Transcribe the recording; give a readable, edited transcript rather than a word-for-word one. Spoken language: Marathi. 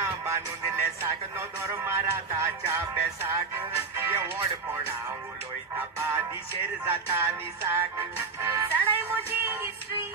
ना बांधून नेसाक नदर माराताच्या बेसाक ये व्हडपणा उलोयता बादिशेर जाता दिसाक जाणाय म्हजी हिस्ट्री